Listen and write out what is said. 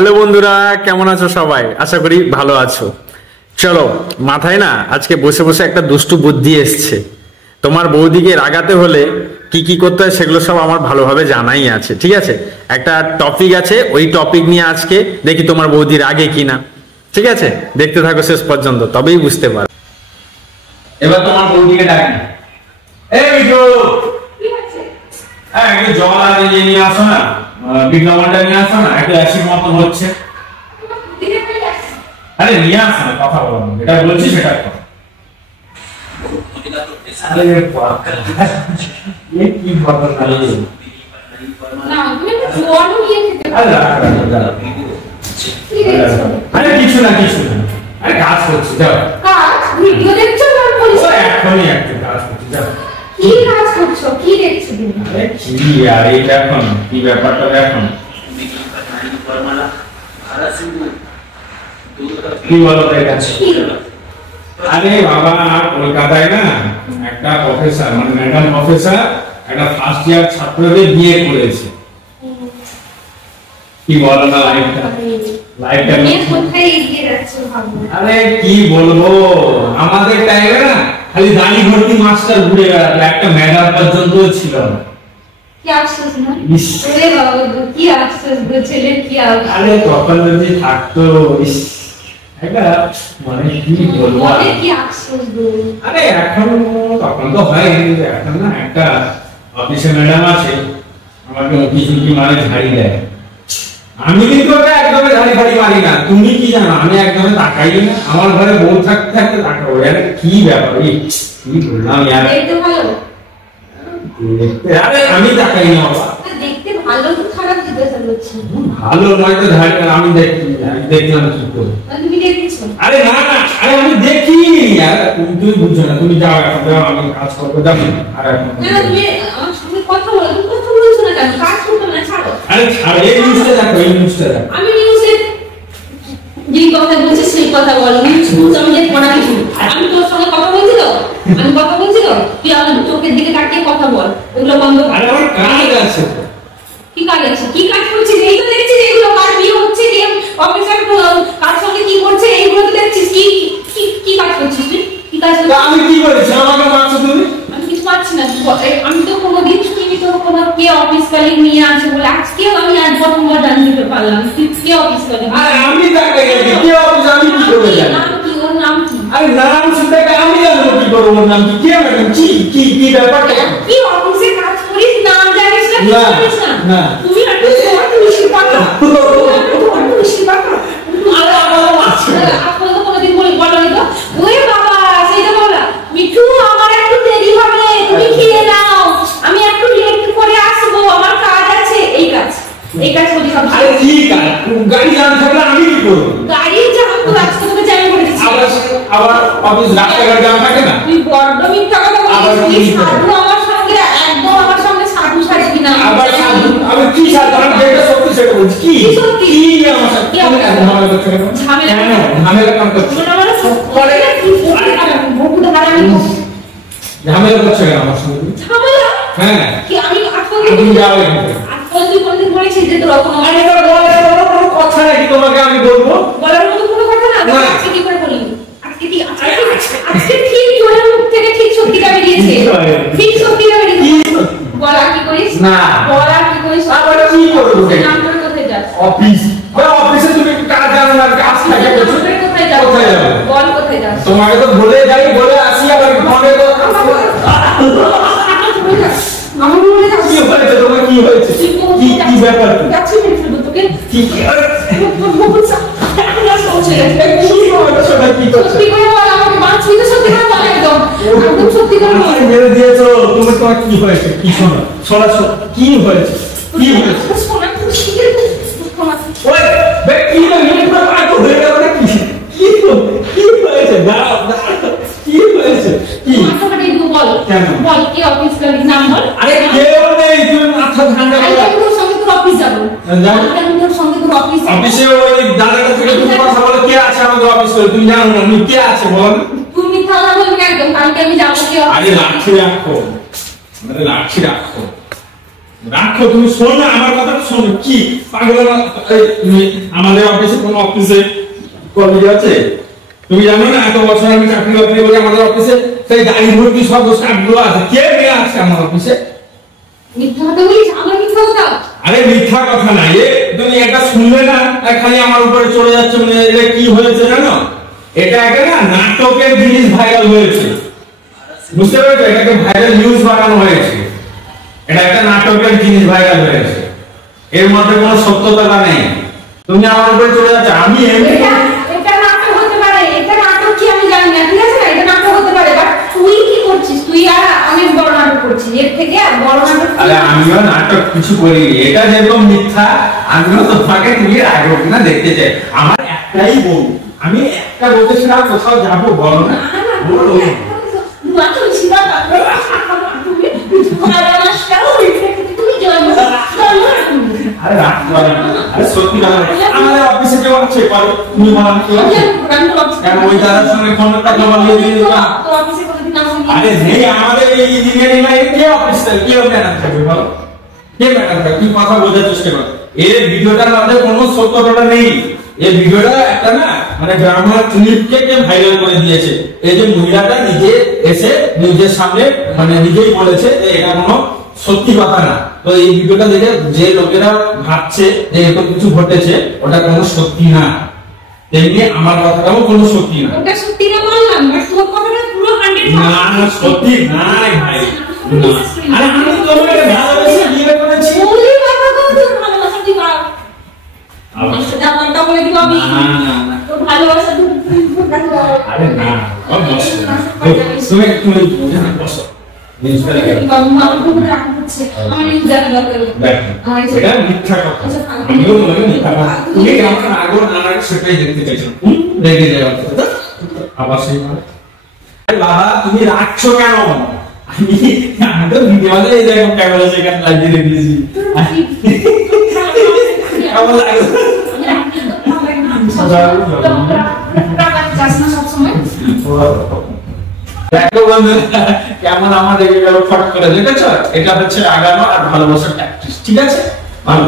Hello বন্ধুরা, কেমন আছো সবাই? আশা করি ভালো আছো। চলো, মাথায় না আজকে বসে বসে একটা দুষ্টু বুদ্ধি এসছে। তোমার বৌদিকে রাগাতে হলে কি কি করতে হয় সেগুলো সব আমার ভালোভাবে জানাই আছে। ঠিক আছে, একটা টপিক আছে, ওই টপিক নিয়ে আজকে দেখি তোমার বৌদি রাগে কিনা। ঠিক আছে, দেখতে থাকো শেষ পর্যন্ত, তবেই বুঝতে পারো। এবার তোমার বৌদিকে ডাকি। এই বিটু, হ্যাঁ একটু জল আর নিয়ে আসো না, বিজ্ঞাপনটা নিয়ে আসো না, একটু অ্যাসিড মতন হচ্ছে। আরে নিয়ে আসো না, কথা বলো না, এটা বলছি সেটা করো। আরে কি ঘটনা না, তুমি একটু জল নিয়ে খেতে পারো। আরে কিছু না, আরে কাজ করছি, যাও। কাজ? ভিডিও দেখছো না? বলছো এখনই একটা কাজ করছি, যাও। কি কাজ করছো? কি দেখছো তুমি? আরে কি আর এটা এখন কি ব্যাপারটা এখন কি বলো তাই কাছে? আরে বাবা, কলকাতায় না একটা প্রফেসর, মানে ম্যাডাম প্রফেসর একটা ফার্স্ট ইয়ার ছাত্রকে বিয়ে করেছে। কি বলো না, লাইফটা কোথায় এগিয়ে যাচ্ছে ভাবো। আরে কি বলবো, আমাদের টাইমে না খালি দাড়ি ভর্তি মাস্টার ঘুরে বেড়াতো, একটা ম্যাডাম পর্যন্ত ছিল না। কি আফসোস না? ওরে বাবা, কি আফসোস গো, ছেলে কি আফসোস। আরে তখন যদি থাকতো, এটা মানে কি বলবো, কি আফসোস গো। আরে এখন তখন তো হয়, এখন না একটা অফিসে ম্যাডাম আছে, আমাকে কিছু কি মানে ঝাড়ি দেয়। আমি কিন্তু ওটা একদমই ঝাড়ি ফাড়ি মারি না, তুমি কি জানো, আমি একদমই তাকাই না। আমার ঘরে বউ থাকতে থাকতে তাকাবো, আরে কি ব্যাপার, কি বললাম ইয়ার। দেখতে ভালো, আরে আমি তাকাই না বাবা। দেখতে ভালো তো খারাপ জিজ্ঞাসা করছি। ভালো নয় তো ঝাড়ি, আমি দেখলাম কি করে। তুমি দেখেছো? আরে না, আরে আমি দেখিনি। আরে তুমি বুঝছো না, তুমি যাও এখন, যাও, আমি কাজ করবো, যাও। আর এখন না, তুমি আমার সঙ্গে কথা বলো, তুমি কথা বলছো না কেন? কাজ করতে না, ছাড়ো। আরে ছাড়ো, এই নিউজটা দেখো, এই নিউজটা দেখো। আমি নিউজে যে কথা বলছি সেই কথা বলো। নিউজ আমি যে পড়া কিছু, আমি তোর সঙ্গে কথা বলছি তো, তুই আমার চোখের দিকে তাকিয়ে কথা বল, ওগুলো বন্ধ কর। আরে আমার কাজ আছে। কি কাজ আছে? কি কাজ করছিস? এই তো দেখছিস, এগুলো কাজ বিয়ে হচ্ছে, যে অফিসার কার সঙ্গে কি করছে এইগুলো তো দেখছিস। কি কি কাজ করছিস তুই? কি কাজ করছিস? আমি কি করেছি, আমাকে মারছো তুমি? আমি কিছু পাচ্ছি না। আমি তো কোনোদিন শুনিনি তোর কোনো কে অফিস কলিগ নিয়ে আসে বলে, আজকেও আমি আজ প্রথমবার জানতে পারলাম তুই কে অফিস কলিগ। আরে আমি তাকে গেছি, কে অফিস, আমি কি করব জানি? নাম কি? ওর নাম কি? আরে নাম শুনতে আমি জানবো কি করব, ওর নাম কি? কে ম্যাডাম, কি ব্যাপারটা? কি অফিসে কাজ করিস, নাম জানিস না? না, জানিস না? না। তুমি একটা বেশি পাকা, বেশি পাকা। আরে আপনারা তো কোনোদিন বলেনি তো, ওই বাবা সেইটা বলা, মিঠু আমার একটু দেরি হবে, তুমি খেয়ে নাও, আমি একটু লেট করে আসবো, আমার কাজ আছে। এই কাজ করি সব। আরে কি কাজ? গাড়ি জ্যাম থাকলে আমি কি করব? গাড়ির জ্যাম তো আজকে তোকে জ্যাম করে দিচ্ছি। আবার অফিস রাস্তাঘাট জ্যাম থাকে না? তুই বড্ড মিথ্যা কথা বলছিস। সাধু আমার সঙ্গে একদম, আমার সঙ্গে সাধু সাজবি না। আবার সাধু? আমি কি সাধু? আমি যেটা সত্যি সেটা বলছি। কি সত্যি? কি আমার সাথে ঝামেলা করছো কেন? ঝামেলা কেন করছো? ঝামেলা করছো কেন আমার সঙ্গে? হ্যাঁ, কি আমি তুমি যাও এখান থেকে। কোনদিন বলেছি যে তোর কোনো আরে তো বলার কোনো কথা নাকি তোমাকে আমি বলবো? বলার মতো কোনো কথা না? না। আজকে কি করে বলি? আজকে ঠিক জোরের মুখ থেকে ঠিক সত্যিটা বেরিয়েছে। ঠিক সত্যিটা বেরিয়েছে। বলা কি করিস? না। বলা কি করিস? আবার কি করবো? নাম করে কোথায় যাস? অফিস। অফিসে তুমি কাজ জানো না, কাজ থাকে কিছু। কোথায় যাস? কোথায় যাবো? বল কোথায় যাস? তোমাকে তো বলে যাই, বলে আসি, আবার ফোনে তো আমার মনে যাস। কি হয়েছে তোমার? কি হয়েছে? কি ব্যাপার? যাচ্ছি না শুধু তোকে। কি সত্যি করে বল, আমাকে মানছি তো, সত্যি করে বল, একদম সত্যি করে বল। মেরে দিয়েছো তুমি, তোমার কি হয়েছে? কি শোনো, কি হয়েছে? কি হয়েছে? শোনা তুই শিখে ওই বে কি না, তুমি পুরো পাগল হয়ে গেল নাকি? কি হয়েছে? দাঁড়াও, কি হয়েছে? কি মাথা ফাটিয়ে দিব, বল। কেন? বল কি অফিস কলিগ নাম বল। আরে কেউ নেই, তুমি মাথা ঠান্ডা করো। আমি তোর সঙ্গে তোর অফিস যাবো। আমি তোর সঙ্গে তোর অফিস যাবো। অফিসে ওই দাদাটা থেকে তুমি কথা বলো, কে আছে আমাদের অফিস করে? তুমি জানো না কে আছে বল? তুই মিথ্যা কথা বলবি না একদম, কালকে আমি যাবো কি অফিস। আরে লাঠি রাখো, রাখো, তুমি শোনো আমার কথাটা শোনো। কি পাগলের তুমি আমাদের অফিসে কোন অফিসে কলিগ আছে তুমি জানো না? এত বছর আমি চাকরি বাকরি করি, আমাদের অফিসে সেই গাড়ি ভর্তি সব স্টাফগুলো আছে। কে নিয়ে আসছে আমার অফিসে? মিথ্যা কথা বলিস? আমার মিথ্যা কথা? আরে মিথ্যা কথা না, তুমি এটা শুনলে না খালি আমার উপরে চলে যাচ্ছে। মানে এটা কি হয়েছে জানো? এটা একটা না নাটকের জিনিস ভাইরাল হয়েছে, বুঝতে পেরেছো? এটাকে ভাইরাল নিউজ বানানো হয়েছে। এটা একটা নাটকের জিনিস ভাইরাল হয়েছে, এর মধ্যে কোনো সত্যতা নেই। তুমি আমার উপরে চলে যাচ্ছে। আমি এটা নাটক হতে পারে, এটা নাটক কি আমি জানি না, ঠিক আছে না? এটা নাটক হতে পারে, বাট তুই কি করছিস? তুই আর অনেক বড় নাটক করছিস, এর থেকে আর বড় নাটক। আরে আমিও নাটক কিছু করিনি, এটা যেরকম মিথ্যা আমিও তোমাকে তুমি রাখবো কিনা দেখতে চাই। আমার একটাই বউ, আমি একটা বউকে ছাড়া কোথাও যাবো বলো না? বলো আরে রাখতে পারো না। আরে সত্যি কথা, আমাদের অফিসে কেউ আছে পারো তুমি বলো কেন? ওই দাদার সঙ্গে ফোনটা জমা দিয়ে দিবা। আরে নেই আমাদের এই ইঞ্জিনিয়ারিং লাইনে কে অফিসার, কে ম্যাডাম থাকবে বলো? কে ম্যাডাম থাকবে? তুমি কথা বোঝার চেষ্টা করো। এই ভিডিওটার মধ্যে কোনো সত্যতা নেই। এই ভিডিওটা একটা না মানে গ্রামার ক্লিপকে কে ভাইরাল করে দিয়েছে। এই যে মহিলাটা নিজে এসে নিজের সামনে মানে নিজেই বলেছে যে এটা কোনো সত্যি কথা না। তো এই ভিডিওটা দেখে যে লোকেরা ভাবছে যে এরকম কিছু ঘটেছে, ওটা কোনো সত্যি না। তেমনি আমার কথাটাও কোনো সত্যি না। ওটা সত্যি না বললাম, বাট তোর কথাটা পুরো 100% না না সত্যি না রে ভাই। আরে আমি তোমাকে ভালোবেসে বিয়ে করেছি। ওরে বাবা গো, তোর ভালোবাসা তুই বাপ আমার সাথে আমারটা বলে দিবি আমি। না না না তোর ভালোবাসা তুই আরে না ও বস। তুমি বসো। নিউজটা দেখো। আমার খুব রাগ হচ্ছে, আমার নিউজ দেখা দরকার। এটা মিথ্যা কথা। আমিও মনে মিথ্যা কথা। তুমি আমার আগর নানার সেটাই দেখতে চাইছো। দেখে যাও আবার সেই বাবা তুমি রাখছো কেন? আমি তো ভিডিওতে এই দেখো ক্যামেরা সেখানে লাগিয়ে রেখেছি। কেমন লাগে? দেখো বন্ধু কেমন আমাদের ফট করে দেখেছো? এটা হচ্ছে আগানো আর ভালোবাসার প্র্যাকটিস, ঠিক আছে? ভালো।